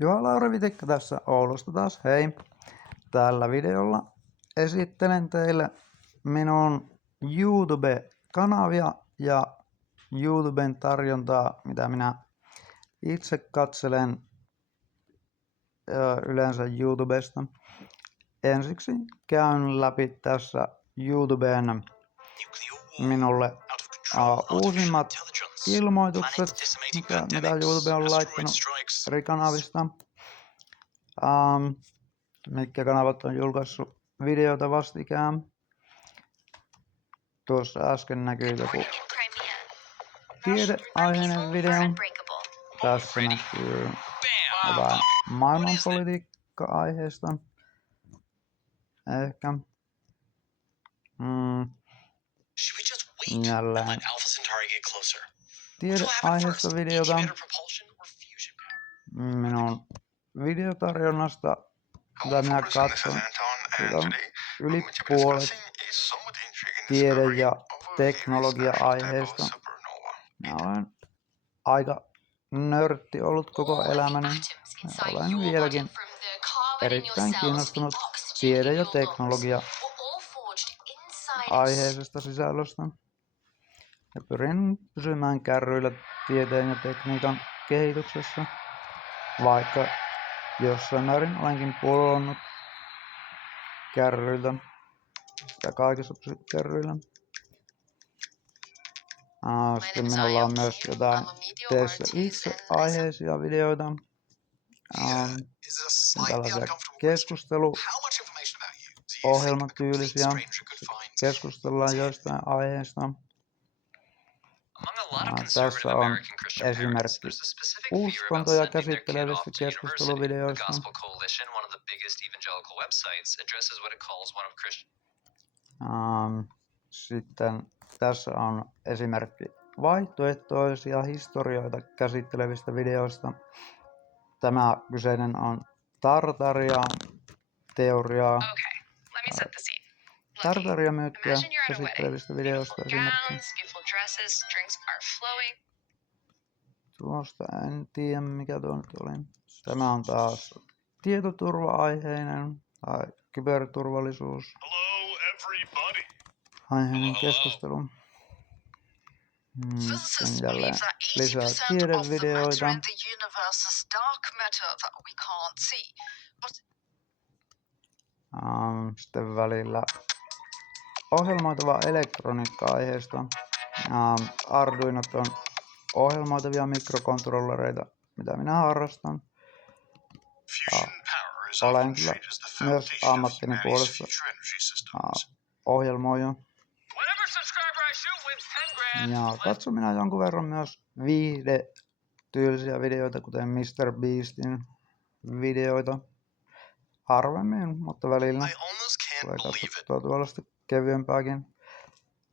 Juha Lauri Vitikka tässä Oulusta taas, hei! Tällä videolla esittelen teille minun YouTube-kanavia ja YouTuben tarjontaa, mitä minä itse katselen yleensä YouTubesta. Ensiksi käyn läpi tässä YouTuben minulle uusimmat ilmoitukset, mitä YouTube on laittanut eri kanavista. Mitkä kanavat on julkaissut videota vastikään. Tuossa äsken näkyy joku tiedeaiheinen video. Tässä näkyy jotain maailmanpolitiikka-aiheesta. Ehkä. Jälleen tiedeaiheesta videota. Minun videotarjonnasta, mitä minä katson, siitä on yli puolet tiede- ja teknologia-aiheesta. Minä olen aika nörtti ollut koko elämäni. Olen vieläkin erittäin kiinnostunut tiede- ja teknologia-aiheisesta sisällöstä. Ja pyrin pysymään kärryillä tieteen ja tekniikan kehityksessä, vaikka jossain määrin olenkin pudonnut kärryiltä ja kaikessa pysy kärryillä. Sitten minulla on myös jotain teessä itse aiheisia videoita. Tällaisia keskusteluohjelmatyylisiä. Keskustellaan joistain aiheista. Tässä on esimerkki uskontoja käsittelevistä keskusteluvideoista. Sitten tässä on esimerkki vaihtoehtoisia historioita käsittelevistä videoista. Tämä kyseinen on Tartaria-teoriaa. Tartaria-myyttiä käsittelevistä videoista esimerkiksi. Tuosta en tiedä mikä tuo nyt oli. Tämä on taas tietoturva-aiheinen tai kyberturvallisuus aiheinen keskustelu. Sitten jälleen lisää tiedevideoita. Sitten välillä ohjelmoitava elektroniikka-aiheesta. Arduinot on ohjelmoitavia mikrokontrollereita, mitä minä harrastan. Olen kyllä myös ammattini puolesta ohjelmoija. Ja katson minä jonkun verran myös viihdetyylisiä videoita, kuten Mr. Beastin videoita. Harvemmin, mutta välillä tulee katsottua tuollaista kevyempääkin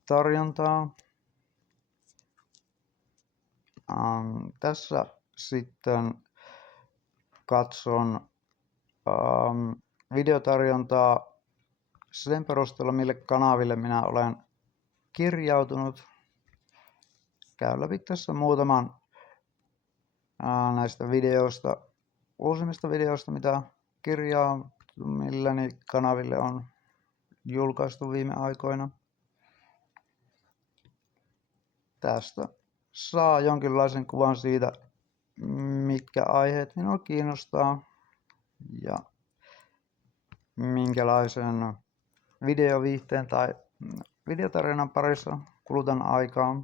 tarjontaa. Tässä sitten katson videotarjontaa sen perusteella, mille kanaville minä olen kirjautunut. Käyn läpi tässä muutaman näistä videoista, uusimmista videoista, mitä kirjautumilleni kanaville on julkaistu viime aikoina. Tästä saa jonkinlaisen kuvan siitä, mitkä aiheet minua kiinnostaa ja minkälaisen videoviihteen tai videotarjonnan parissa kulutan aikaa.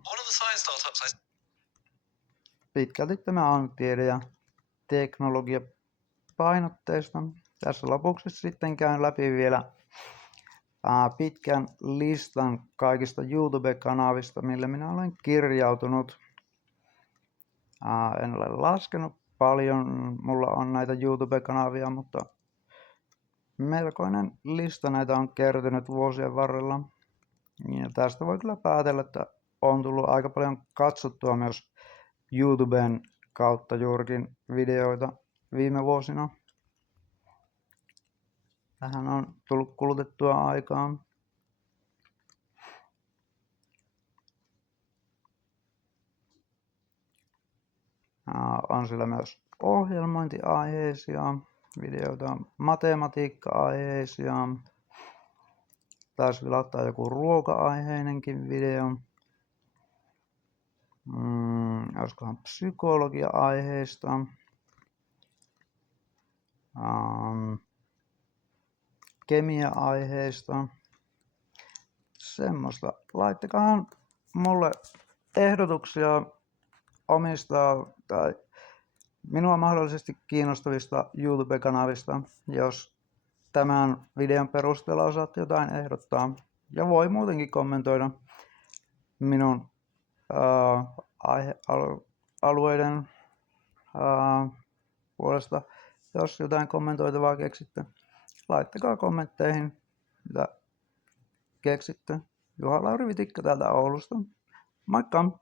Pitkälti tämä on tiede- ja teknologia-painotteista. Tässä lopuksi sitten käyn läpi vielä pitkän listan kaikista YouTube-kanavista, mille minä olen kirjautunut. En ole laskenut paljon, mulla on näitä YouTube-kanavia, mutta melkoinen lista näitä on kertynyt vuosien varrella. Ja tästä voi kyllä päätellä, että on tullut aika paljon katsottua myös YouTuben kautta juurikin videoita viime vuosina. Tähän on tullut kulutettua aikaa. On sillä myös ohjelmointiaiheisia videoita, matematiikka-aiheisia. Taisi vielä ottaa joku ruoka-aiheinenkin video. Olisikohan psykologia-aiheista. Kemia-aiheista. Semmoista. Laittakaa mulle ehdotuksia omista tai minua mahdollisesti kiinnostavista YouTube-kanavista, jos tämän videon perusteella osaat jotain ehdottaa. Ja voi muutenkin kommentoida minun aihealueiden puolesta. Jos jotain kommentoitavaa keksitte, laittakaa kommentteihin, mitä keksitte. Juha-Lauri Vitikka täältä Oulusta. Moikka!